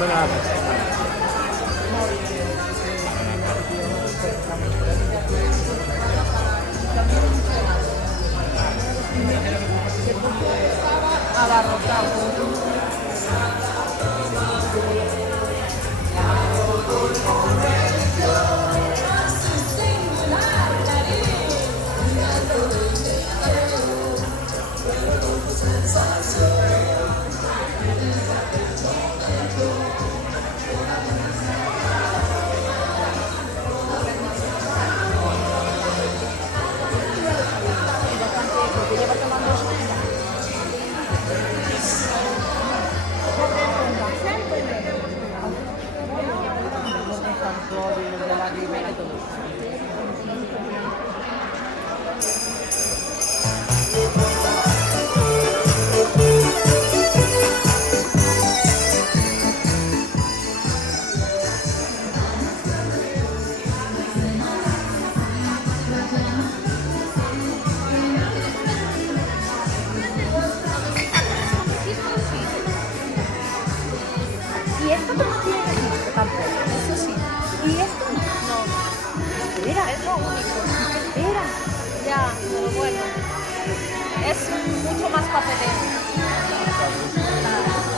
ven a la casa. Abarrotado. Y esto no tiene registro tampoco, eso sí. Y esto no. No, Mira, es lo único. mira. Ya, pero bueno, es mucho más papeleo. Ah,